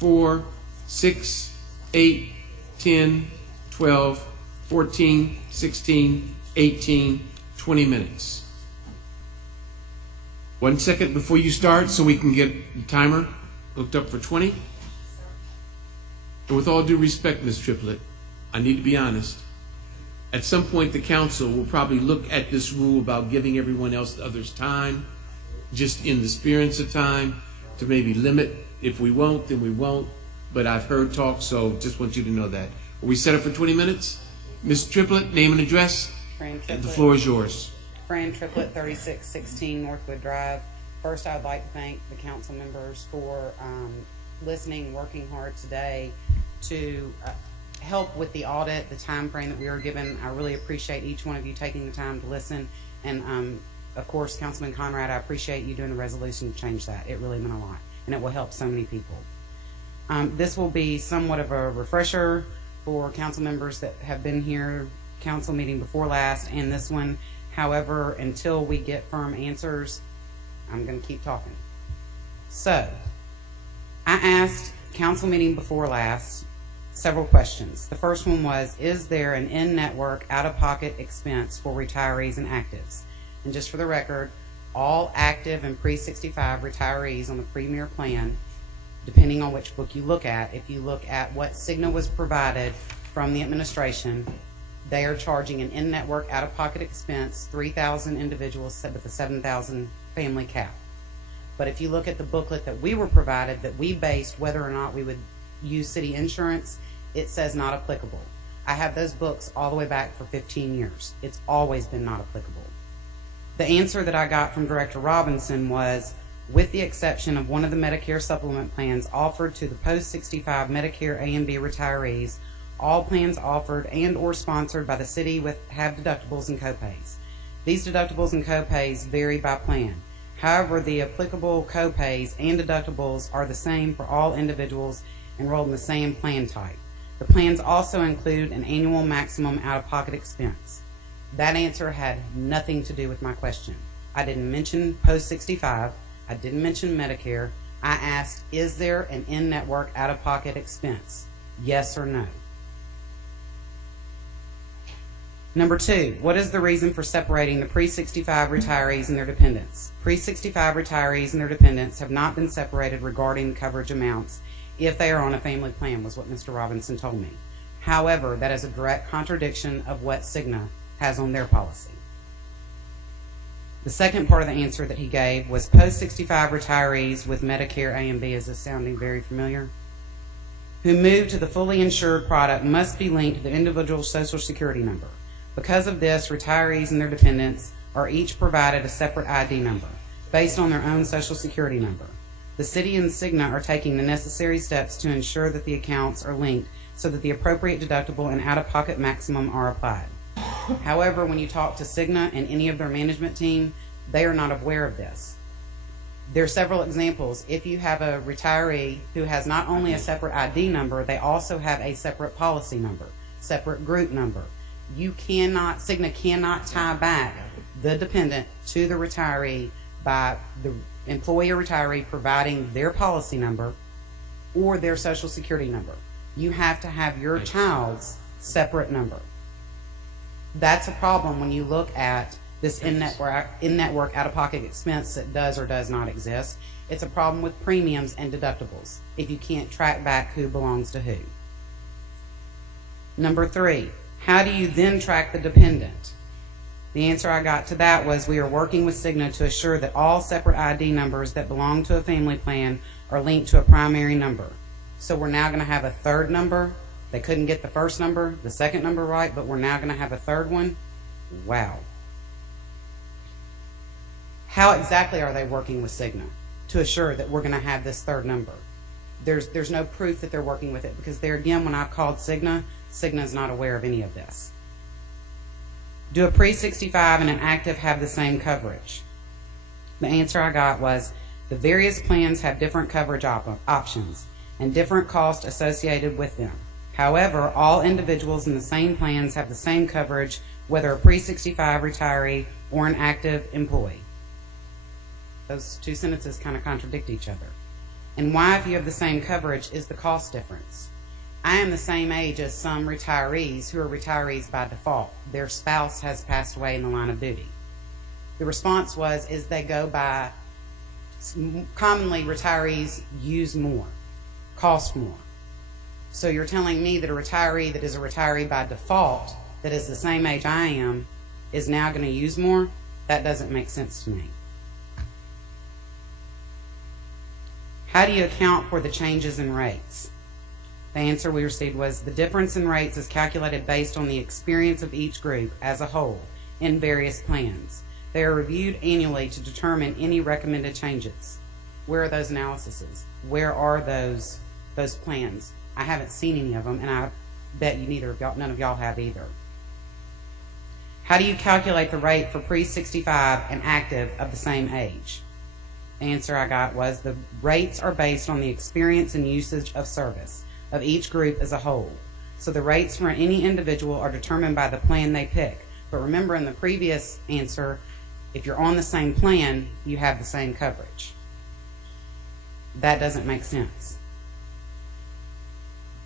4, 6, 8, 10, 12, 14, 16, 18, 20 minutes. 1 second before you start so we can get the timer hooked up for 20. And with all due respect, Ms. Triplett, I need to be honest. At some point, the council will probably look at this rule about giving everyone else others time, just in the spirit of time, to maybe limit. If we won't, then we won't. But I've heard talk, so just want you to know that. Are we set up for 20 minutes? Ms. Triplett, name and address. Fran Triplett. The floor is yours. Fran Triplett, 3616 Northwood Drive. First, I would like to thank the council members for listening, working hard today to help with the audit, the time frame that we were given. I really appreciate each one of you taking the time to listen. And of course, Councilman Conrad, I appreciate you doing the resolution to change that. It really meant a lot, and it will help so many people. This will be somewhat of a refresher for council members that have been here, council meeting before last and this one. However, until we get firm answers, I'm going to keep talking. So, I asked council meeting before last several questions. The first one was, is there an in-network, out-of-pocket expense for retirees and actives? And just for the record, all active and pre-65 retirees on the Premier Plan, depending on which book you look at, if you look at what Cigna was provided from the administration, they are charging an in-network, out-of-pocket expense, 3,000 individuals with a 7,000 family cap. But if you look at the booklet that we were provided, that we based whether or not we would use city insurance, it says not applicable. I have those books all the way back for 15 years. It's always been not applicable. The answer that I got from Director Robinson was, with the exception of one of the Medicare supplement plans offered to the post-65 Medicare A and B retirees, all plans offered and or sponsored by the city have deductibles and copays. These deductibles and copays vary by plan. However, the applicable copays and deductibles are the same for all individuals enrolled in the same plan type. The plans also include an annual maximum out-of-pocket expense. That answer had nothing to do with my question. I didn't mention post-65. I didn't mention Medicare. I asked, is there an in-network out-of-pocket expense? Yes or no? Number two, what is the reason for separating the pre-65 retirees and their dependents? Pre-65 retirees and their dependents have not been separated regarding coverage amounts if they are on a family plan, was what Mr. Robinson told me. However, that is a direct contradiction of what Cigna has on their policy. The second part of the answer that he gave was post-65 retirees with Medicare A and B, is this sounding very familiar? Who move to the fully insured product must be linked to the individual Social Security number. Because of this, retirees and their dependents are each provided a separate ID number based on their own Social Security number. The city and Cigna are taking the necessary steps to ensure that the accounts are linked so that the appropriate deductible and out-of-pocket maximum are applied. However, when you talk to Cigna and any of their management team, they are not aware of this. There are several examples. If you have a retiree who has not only a separate ID number, they also have a separate policy number, separate group number. Cigna cannot tie back the dependent to the retiree by the employee or retiree providing their policy number or their Social Security number. You have to have your child's separate number. That's a problem when you look at this in-network out-of-pocket expense that does or does not exist. It's a problem with premiums and deductibles if you can't track back who belongs to who. Number three, how do you then track the dependent? The answer I got to that was, we are working with Cigna to assure that all separate ID numbers that belong to a family plan are linked to a primary number. So we're now going to have a third number. They couldn't get the first number, the second number right, but we're now going to have a third one. Wow. How exactly are they working with Cigna to assure that we're going to have this third number? There's no proof that they're working with it, because there again, when I've called Cigna, Cigna is not aware of any of this. Do a pre-65 and an active have the same coverage? The answer I got was, the various plans have different coverage options and different costs associated with them. However, all individuals in the same plans have the same coverage, whether a pre-65 retiree or an active employee. Those two sentences kind of contradict each other. And why, if you have the same coverage, is the cost difference? I am the same age as some retirees who are retirees by default. Their spouse has passed away in the line of duty. The response is they go by, commonly retirees use more, cost more. So you're telling me that a retiree that is a retiree by default, that is the same age I am, is now going to use more? That doesn't make sense to me. How do you account for the changes in rates? The answer we received was the difference in rates is calculated based on the experience of each group as a whole in various plans. They are reviewed annually to determine any recommended changes. Where are those analyses? Where are those plans? I haven't seen any of them, and I bet you none of y'all have either. How do you calculate the rate for pre-65 and active of the same age? The answer I got was the rates are based on the experience and usage of service of each group as a whole. So the rates for any individual are determined by the plan they pick. But remember, in the previous answer, if you're on the same plan, you have the same coverage. That doesn't make sense.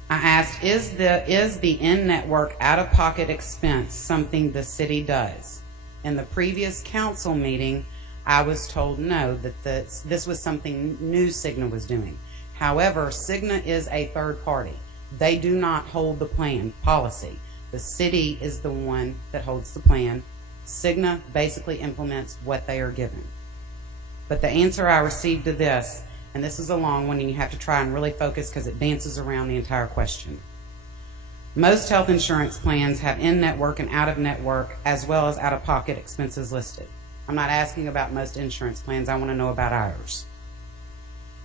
I asked, is the in-network out-of-pocket expense something the city does? In the previous council meeting, I was told no, that this was something new Cigna was doing. However, Cigna is a third party. They do not hold the plan policy. The city is the one that holds the plan. Cigna basically implements what they are given. But the answer I received to this, and this is a long one and you have to try and really focus because it dances around the entire question. Most health insurance plans have in-network and out-of-network as well as out-of-pocket expenses listed. I'm not asking about most insurance plans. I want to know about ours.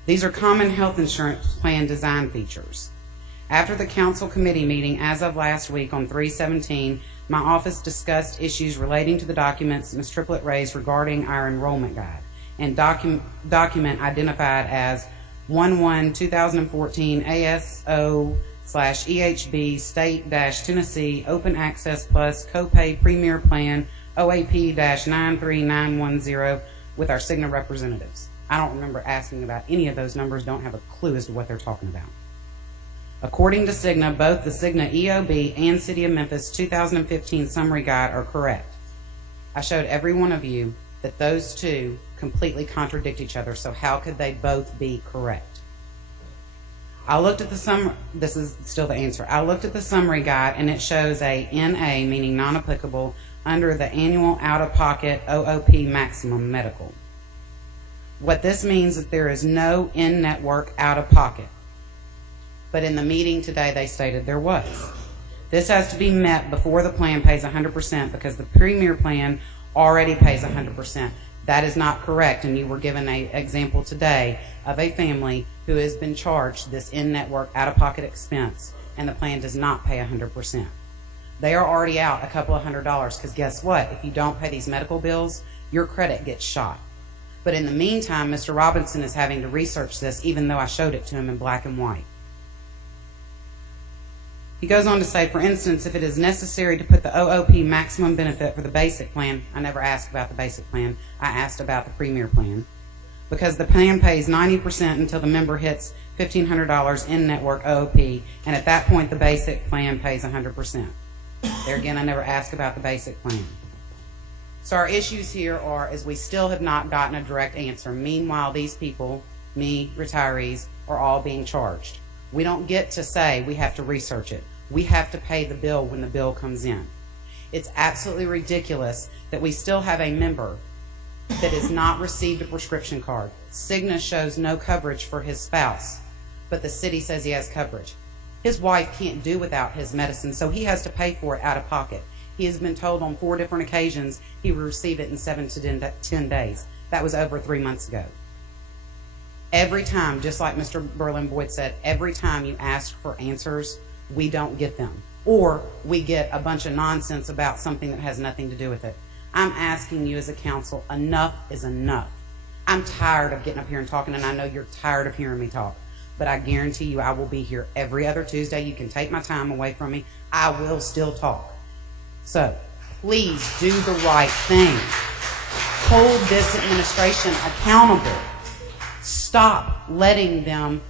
These are common health insurance plan design features. After the council committee meeting as of last week on 3/17, my office discussed issues relating to the documents Ms. Triplett raised regarding our enrollment guide and document identified as 11-2014 ASO/EHB State-Tennessee Open Access Plus Copay Premier Plan OAP-93910 with our Cigna representatives. I don't remember asking about any of those numbers, don't have a clue as to what they're talking about. According to Cigna, both the Cigna EOB and City of Memphis 2015 summary guide are correct. I showed every one of you that those two completely contradict each other, so how could they both be correct? I looked at this is still the answer. I looked at the summary guide and it shows a NA, meaning non-applicable, under the annual out-of-pocket OOP maximum medical. What this means is that there is no in-network out-of-pocket. But in the meeting today, they stated there was. This has to be met before the plan pays 100% because the Premier plan already pays 100%. That is not correct, and you were given an example today of a family who has been charged this in-network out-of-pocket expense, and the plan does not pay 100%. They are already out a couple of $100s because guess what? If you don't pay these medical bills, your credit gets shot. But in the meantime, Mr. Robinson is having to research this even though I showed it to him in black and white. He goes on to say, for instance, if it is necessary to put the OOP maximum benefit for the basic plan, I never asked about the basic plan, I asked about the Premier plan, because the plan pays 90% until the member hits $1,500 in network OOP, and at that point the basic plan pays 100%. There again, I never asked about the basic plan. So our issues here are, is we still have not gotten a direct answer. Meanwhile, these people, me, retirees, are all being charged. We don't get to say we have to research it. We have to pay the bill when the bill comes in. It's absolutely ridiculous that we still have a member that has not received a prescription card. Cigna shows no coverage for his spouse, but the city says he has coverage. His wife can't do without his medicine, so he has to pay for it out of pocket. He has been told on 4 different occasions he will receive it in 7 to 10 days. That was over 3 months ago. Every time, just like Mr. Berlin-Boyd said, every time you ask for answers, we don't get them. Or we get a bunch of nonsense about something that has nothing to do with it. I'm asking you as a council, enough is enough. I'm tired of getting up here and talking, and I know you're tired of hearing me talk. But I guarantee you I will be here every other Tuesday. You can take my time away from me. I will still talk. So please do the right thing. Hold this administration accountable. stop letting them